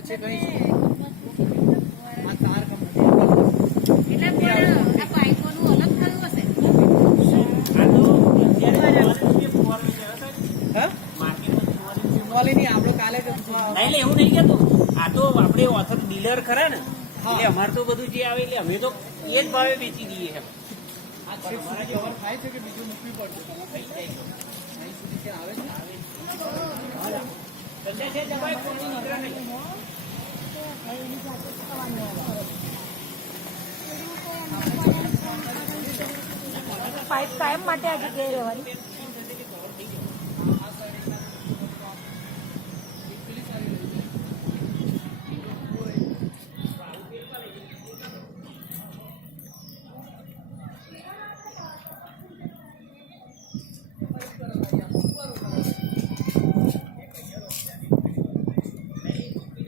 છે કઈ છે આપડે કાલે એવું નહીં કેતો આ તો આપડે ઓથર ડીલર ખરા ને એટલે અમારે તો બધું જે આવે એટલે અમે તો એ જ ભાવે વેચી દઈએ એમ કવર થાય છે કે બીજું મૂકવી પડશે થઈ જાય અહીં સુધી ત્યાં આવે છે પાઇપ કાયમ માટે આજે ગઈ રહેવાની